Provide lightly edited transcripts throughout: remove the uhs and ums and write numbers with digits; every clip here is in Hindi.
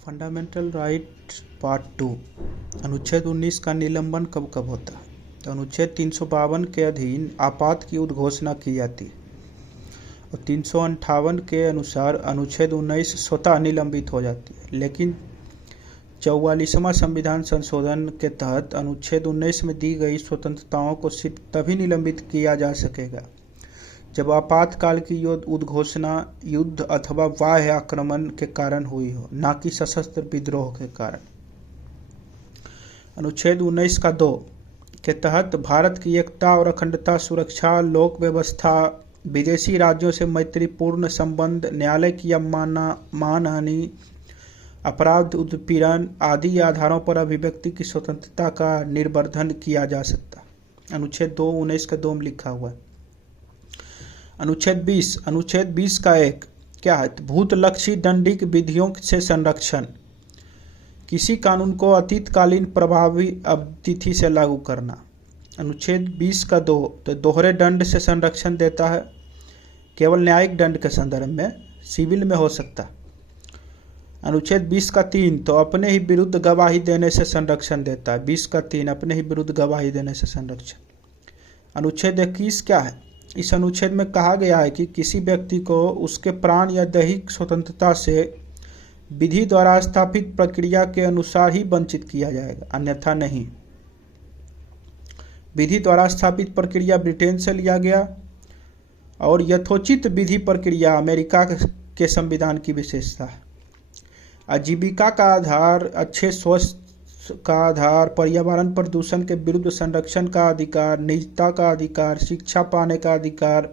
फंडामेंटल राइट पार्ट 2 अनुच्छेद 19 का निलंबन कब कब होता है। तो अनुच्छेद 352 के अधीन आपात की उद्घोषणा की जाती है और 358 के अनुसार अनुच्छेद 19 स्वतः निलंबित हो जाती है। लेकिन 44वां संविधान संशोधन के तहत अनुच्छेद 19 में दी गई स्वतंत्रताओं को सिर्फ तभी निलंबित किया जा सकेगा जब आपातकाल की उद्घोषणा युद्ध अथवा बाह्य आक्रमण के कारण हुई हो, न कि सशस्त्र विद्रोह के कारण। अनुच्छेद 19 का 2 के तहत भारत की एकता और अखंडता, सुरक्षा, लोक व्यवस्था, विदेशी राज्यों से मैत्रीपूर्ण संबंध, न्यायालय की मानहानि, अपराध, उत्पीड़न आदि आधारों पर अभिव्यक्ति की स्वतंत्रता का निर्वर्धन किया जा सकता। अनुच्छेद 19 के 2 में लिखा हुआ है। अनुच्छेद 20 का 1 क्या है? भूतलक्षी दंडिक विधियों से संरक्षण। किसी कानून को अतीतकालीन प्रभावी अवधि से लागू करना। अनुच्छेद 20 का 2 तो दोहरे दंड से संरक्षण देता है, केवल न्यायिक दंड के संदर्भ में, सिविल में हो सकता। अनुच्छेद 20 का 3 तो अपने ही विरुद्ध गवाही देने से संरक्षण देता है। 20 का 3 अपने ही विरुद्ध गवाही देने से संरक्षण। अनुच्छेद 21 क्या है? इस अनुच्छेद में कहा गया है कि किसी व्यक्ति को उसके प्राण या दैहिक स्वतंत्रता से विधि द्वारा स्थापित प्रक्रिया के अनुसार ही वंचित किया जाएगा, अन्यथा नहीं। विधि द्वारा स्थापित प्रक्रिया ब्रिटेन से लिया गया और यथोचित विधि प्रक्रिया अमेरिका के संविधान की विशेषता है। आजीविका का आधार, अच्छे स्वास्थ्य का आधार, पर्यावरण प्रदूषण के विरुद्ध संरक्षण का अधिकार, निजता का अधिकार, शिक्षा पाने का अधिकार,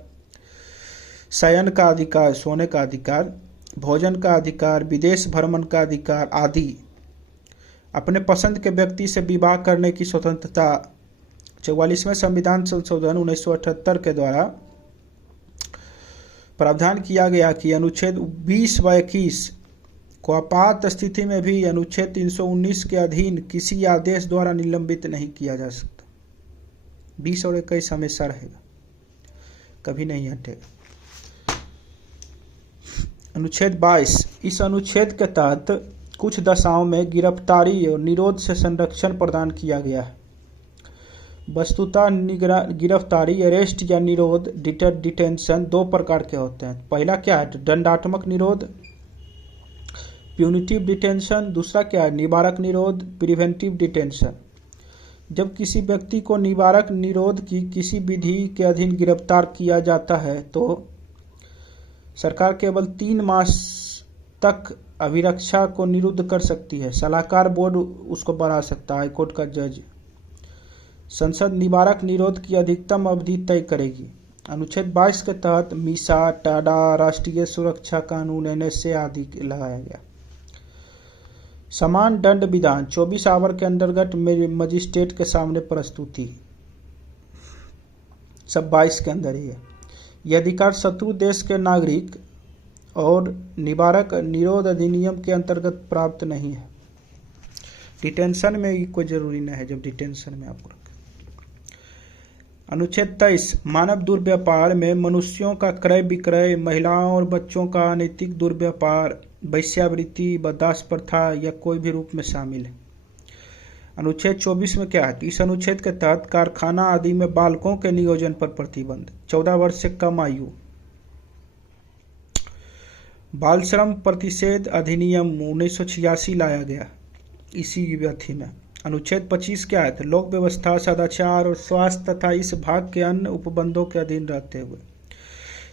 शयन का अधिकार, सोने का अधिकार, भोजन का अधिकार, विदेश भ्रमण का अधिकार आदि, अपने पसंद के व्यक्ति से विवाह करने की स्वतंत्रता। 44वें संविधान संशोधन 1978 के द्वारा प्रावधान किया गया कि अनुच्छेद 20 व 21 को आपात स्थिति में भी अनुच्छेद 319 के अधीन किसी आदेश द्वारा निलंबित नहीं किया जा सकता। 20 और 21 हमेशा रहेगा, कभी नहीं हटेगा। अनुच्छेद 22 इस अनुच्छेद के तहत कुछ दशाओं में गिरफ्तारी और निरोध से संरक्षण प्रदान किया गया है। वस्तुतः गिरफ्तारी, अरेस्ट या निरोध, डिटेंशन 2 प्रकार के होते हैं। पहला क्या है? दंडात्मक निरोध, प्यूनिटिव डिटेंशन। दूसरा क्या है? निवारक निरोध, प्रिवेंटिव डिटेंशन। जब किसी व्यक्ति को निवारक निरोध की किसी विधि के अधीन गिरफ्तार किया जाता है तो सरकार केवल 3 मास तक अभिरक्षा को निरुद्ध कर सकती है। सलाहकार बोर्ड उसको बढ़ा सकता है, हाईकोर्ट का जज। संसद निवारक निरोध की अधिकतम अवधि तय करेगी। अनुच्छेद 22 के तहत मीसा, टाडा, राष्ट्रीय सुरक्षा कानून, NSA आदि लगाया गया। समान दंड विधान 24 आवर के अंतर्गत मजिस्ट्रेट के सामने प्रस्तुति, सब 22 के अंदर ही है। यह अधिकार शत्रु देश के नागरिक और निवारक निरोध अधिनियम के अंतर्गत प्राप्त नहीं है। डिटेंशन में कोई जरूरी नहीं है जब डिटेंशन में आपको रखें। अनुच्छेद 23 मानव दुर्व्यापार में मनुष्यों का क्रय विक्रय, महिलाओं और बच्चों का अनैतिक दुर्व्यापार, वैश्यावृत्ति, बर्दाश्त प्रथा या कोई भी रूप में शामिल है। अनुच्छेद 24 में क्या है? इस अनुच्छेद के तहत कारखाना आदि में बालकों के नियोजन पर प्रतिबंध। 14 वर्ष से कम आयु। बाल श्रम प्रतिषेध अधिनियम 1986 लाया गया इसी अवधि में। अनुच्छेद 25 क्या है? तो लोक व्यवस्था, सदाचार और स्वास्थ्य तथा इस भाग के अन्य उपबंधों के अधीन रहते हुए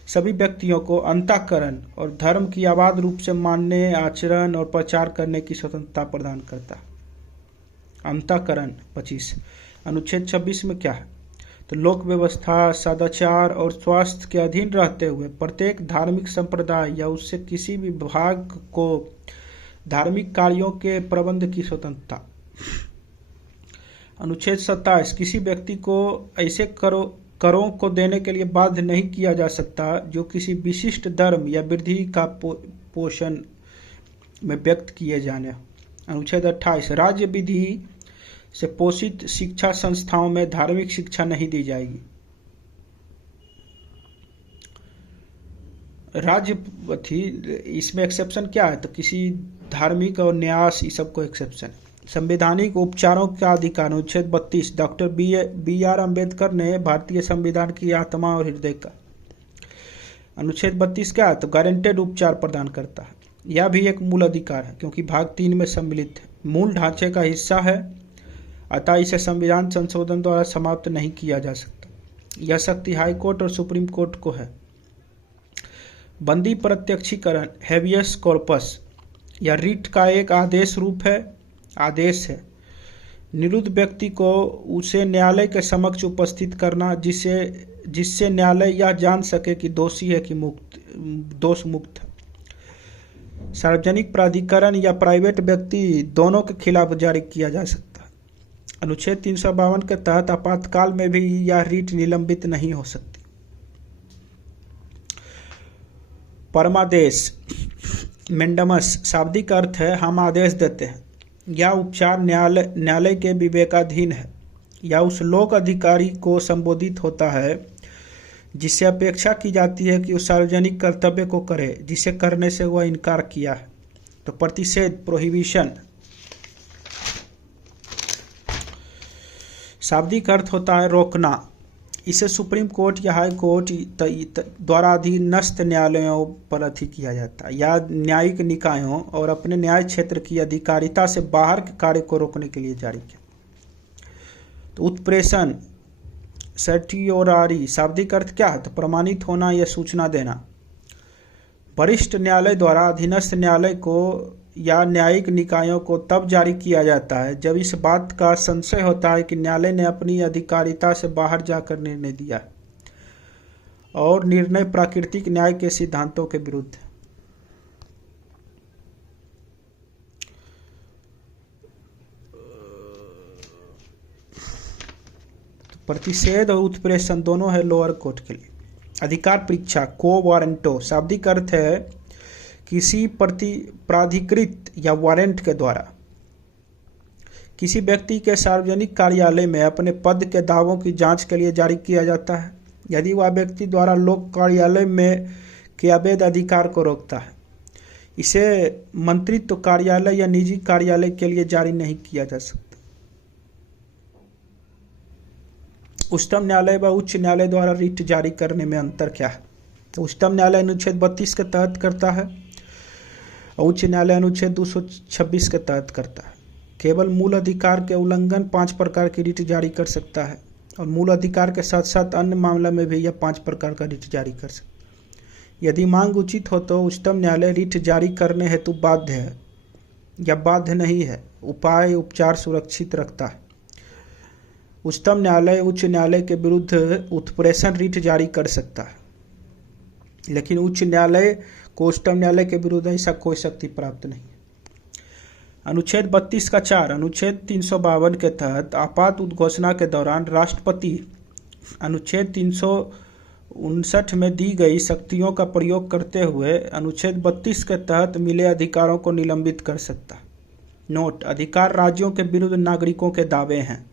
सभी व्यक्तियों को अंतःकरण और धर्म की आबाद रूप से मानने, आचरण और प्रचार करने की स्वतंत्रता प्रदान करता है। अंतःकरण 25। अनुच्छेद 26 में क्या है? तो लोक व्यवस्था, सदाचार और स्वास्थ्य के अधीन रहते हुए प्रत्येक धार्मिक संप्रदाय या उससे किसी भी भाग को धार्मिक कार्यों के प्रबंध की स्वतंत्रता। अनुच्छेद 27 किसी व्यक्ति को ऐसे करों को देने के लिए बाध्य नहीं किया जा सकता जो किसी विशिष्ट धर्म या विधि का पोषण में व्यक्त किए जाने। अनुच्छेद 28 राज्य विधि से पोषित शिक्षा संस्थाओं में धार्मिक शिक्षा नहीं दी जाएगी। राज्य थी, इसमें एक्सेप्शन क्या है? तो किसी धार्मिक और न्यास ये सबको एक्सेप्शन है। संवैधानिक उपचारों का अधिकार अनुच्छेद 32, डॉक्टर बी आर अम्बेडकर ने भारतीय संविधान की आत्मा और हृदय का। अनुच्छेद 32 क्या है? तो गारंटेड उपचार प्रदान करता है। यह भी एक मूल अधिकार है क्योंकि भाग 3 में सम्मिलित है, मूल ढांचे का हिस्सा है, अतः इसे संविधान संशोधन द्वारा समाप्त नहीं किया जा सकता। यह शक्ति हाई कोर्ट और सुप्रीम कोर्ट को है। बंदी प्रत्यक्षीकरण हेवियस कॉर्पस या रिट का एक आदेश है। निरुद्ध व्यक्ति को उसे न्यायालय के समक्ष उपस्थित करना जिससे न्यायालय यह जान सके कि दोषी है कि दोष मुक्त है। सार्वजनिक प्राधिकरण या प्राइवेट व्यक्ति दोनों के खिलाफ जारी किया जा सकता है। अनुच्छेद 352 के तहत आपातकाल में भी यह रिट निलंबित नहीं हो सकती। परमादेश मेंडमस शाब्दिक अर्थ है हम आदेश देते हैं। यह उपचार न्यायालय के विवेकाधीन है या उस लोक अधिकारी को संबोधित होता है जिससे अपेक्षा की जाती है कि उस सार्वजनिक कर्तव्य को करे जिसे करने से वह इनकार किया है। तो प्रतिषेध प्रोहिबिशन शाब्दिक अर्थ होता है रोकना। इसे सुप्रीम कोर्ट या हाई कोर्ट द्वारा अधीनस्थ न्यायालयों पर अधिक किया जाता है या न्यायिक निकायों और अपने न्याय क्षेत्र की अधिकारिता से बाहर के कार्य को रोकने के लिए जारी किया। तो उत्प्रेषण सर्टियोरारी शाब्दिक अर्थ क्या है? तो प्रमाणित होना या सूचना देना। वरिष्ठ न्यायालय द्वारा अधीनस्थ न्यायालय को या न्यायिक निकायों को तब जारी किया जाता है जब इस बात का संशय होता है कि न्यायालय ने अपनी अधिकारिता से बाहर जाकर निर्णय दिया है और निर्णय प्राकृतिक न्याय के सिद्धांतों के विरुद्ध है। प्रतिषेध और उत्प्रेषण दोनों है लोअर कोर्ट के लिए। अधिकार परीक्षा को वारंटो शाब्दिक अर्थ है किसी प्राधिकृत या वारंट के द्वारा किसी व्यक्ति के सार्वजनिक कार्यालय में अपने पद के दावों की जांच के लिए जारी किया जाता है यदि वह व्यक्ति द्वारा लोक कार्यालय में के अवैध अधिकार को रोकता है। इसे मंत्रित्व कार्यालय या निजी कार्यालय के लिए जारी नहीं किया जा सकता। उच्चतम न्यायालय व उच्च न्यायालय द्वारा रिट जारी करने में अंतर क्या है? तो उच्चतम न्यायालय अनुच्छेद 32 के तहत करता है और उच्च न्यायालय अनुच्छेद 226 के तहत करता है। केवल मूल अधिकार के उल्लंघन 5 प्रकार की रिट जारी कर सकता है और मूल अधिकार के साथ साथ अन्य मामला में भी यह 5 प्रकार का रिट जारी कर सकता है। यदि मांग उचित हो तो उच्चतम न्यायालय रिट जारी करने हेतु बाध्य है या बाध्य नहीं है। उपाय उपचार सुरक्षित रखता है। उच्चतम न्यायालय उच्च न्यायालय के विरुद्ध उत्प्रेषण रिट जारी कर सकता है लेकिन उच्च न्यायालय को उच्चतम न्यायालय के विरुद्ध ऐसा कोई शक्ति प्राप्त नहीं है। अनुच्छेद 32 का 4 अनुच्छेद 352 के तहत आपात उद्घोषणा के दौरान राष्ट्रपति अनुच्छेद 359 में दी गई शक्तियों का प्रयोग करते हुए अनुच्छेद 32 के तहत मिले अधिकारों को निलंबित कर सकता है। नोट: अधिकार राज्यों के विरुद्ध नागरिकों के दावे हैं।